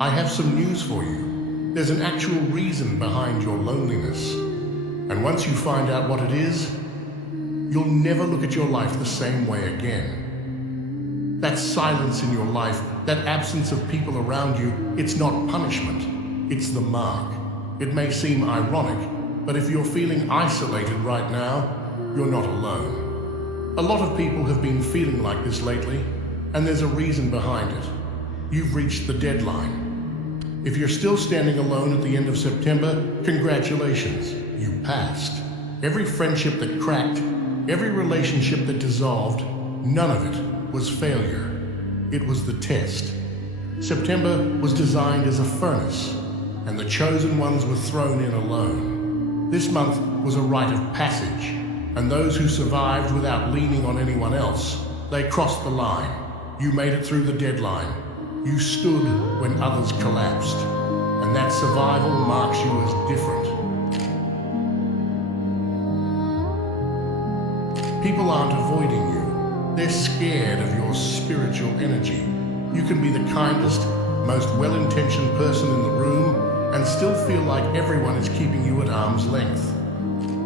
I have some news for you. There's an actual reason behind your loneliness. And once you find out what it is, you'll never look at your life the same way again. That silence in your life, that absence of people around you, it's not punishment, it's the mark. It may seem ironic, but if you're feeling isolated right now, you're not alone. A lot of people have been feeling like this lately, and there's a reason behind it. You've reached the deadline. If you're still standing alone at the end of September, congratulations, you passed. Every friendship that cracked, every relationship that dissolved, none of it was failure. It was the test. September was designed as a furnace, and the chosen ones were thrown in alone. This month was a rite of passage, and those who survived without leaning on anyone else, they crossed the line. You made it through the deadline. You stood when others collapsed, and that survival marks you as different. People aren't avoiding you. They're scared of your spiritual energy. You can be the kindest, most well-intentioned person in the room and still feel like everyone is keeping you at arm's length.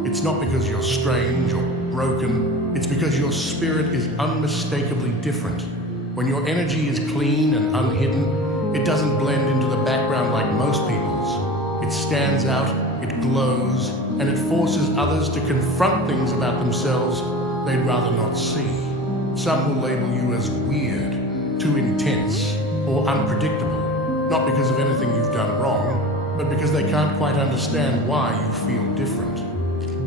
It's not because you're strange or broken. It's because your spirit is unmistakably different. When your energy is clean and unhidden, it doesn't blend into the background like most people's. It stands out, it glows, and it forces others to confront things about themselves they'd rather not see. Some will label you as weird, too intense, or unpredictable, not because of anything you've done wrong, but because they can't quite understand why you feel different.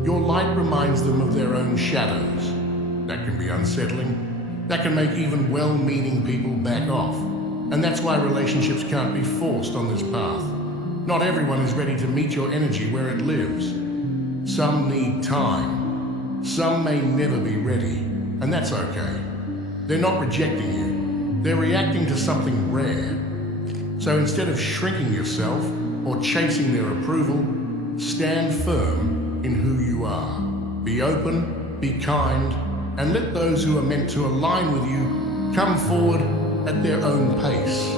Your light reminds them of their own shadows. That can be unsettling. That can make even well-meaning people back off. And that's why relationships can't be forced on this path. Not everyone is ready to meet your energy where it lives. Some need time. Some may never be ready, and that's okay. They're not rejecting you. They're reacting to something rare. So instead of shrinking yourself or chasing their approval, stand firm in who you are. Be open, be kind, and let those who are meant to align with you come forward at their own pace.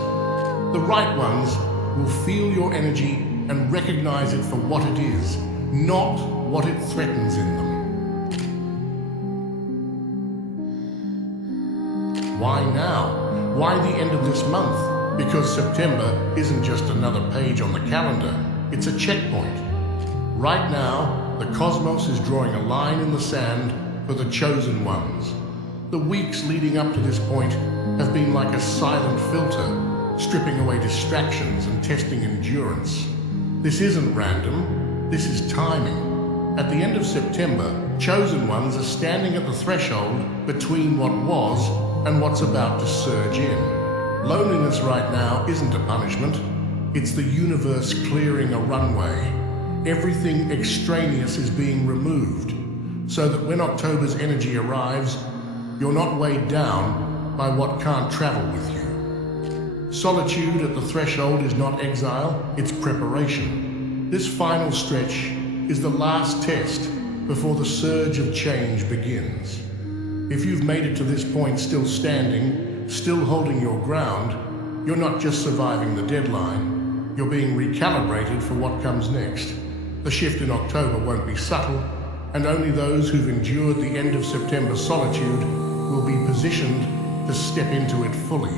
The right ones will feel your energy and recognize it for what it is, not what it threatens in them. Why now? Why the end of this month? Because September isn't just another page on the calendar, it's a checkpoint. Right now, the cosmos is drawing a line in the sand for the chosen ones. The weeks leading up to this point have been like a silent filter, stripping away distractions and testing endurance. This isn't random, this is timing. At the end of September, chosen ones are standing at the threshold between what was and what's about to surge in. Loneliness right now isn't a punishment, it's the universe clearing a runway. Everything extraneous is being removed, so that when October's energy arrives, you're not weighed down by what can't travel with you. Solitude at the threshold is not exile, it's preparation. This final stretch is the last test before the surge of change begins. If you've made it to this point still standing, still holding your ground, you're not just surviving the deadline, you're being recalibrated for what comes next. The shift in October won't be subtle, and only those who've endured the end of September solitude will be positioned to step into it fully.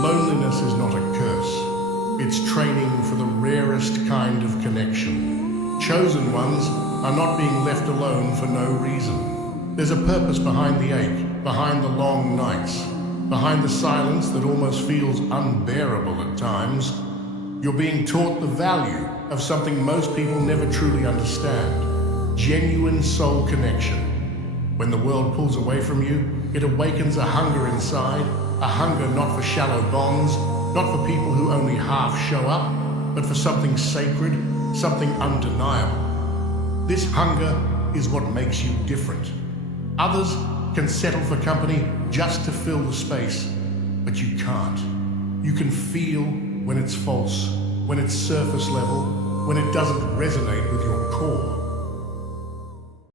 Loneliness is not a curse. It's training for the rarest kind of connection. Chosen ones are not being left alone for no reason. There's a purpose behind the ache, behind the long nights, behind the silence that almost feels unbearable at times. You're being taught the value of something most people never truly understand: genuine soul connection. When the world pulls away from you, it awakens a hunger inside, a hunger not for shallow bonds, not for people who only half show up, but for something sacred, something undeniable. This hunger is what makes you different. Others can settle for company just to fill the space, but you can't. You can feel when it's false, when it's surface level, when it doesn't resonate with your core.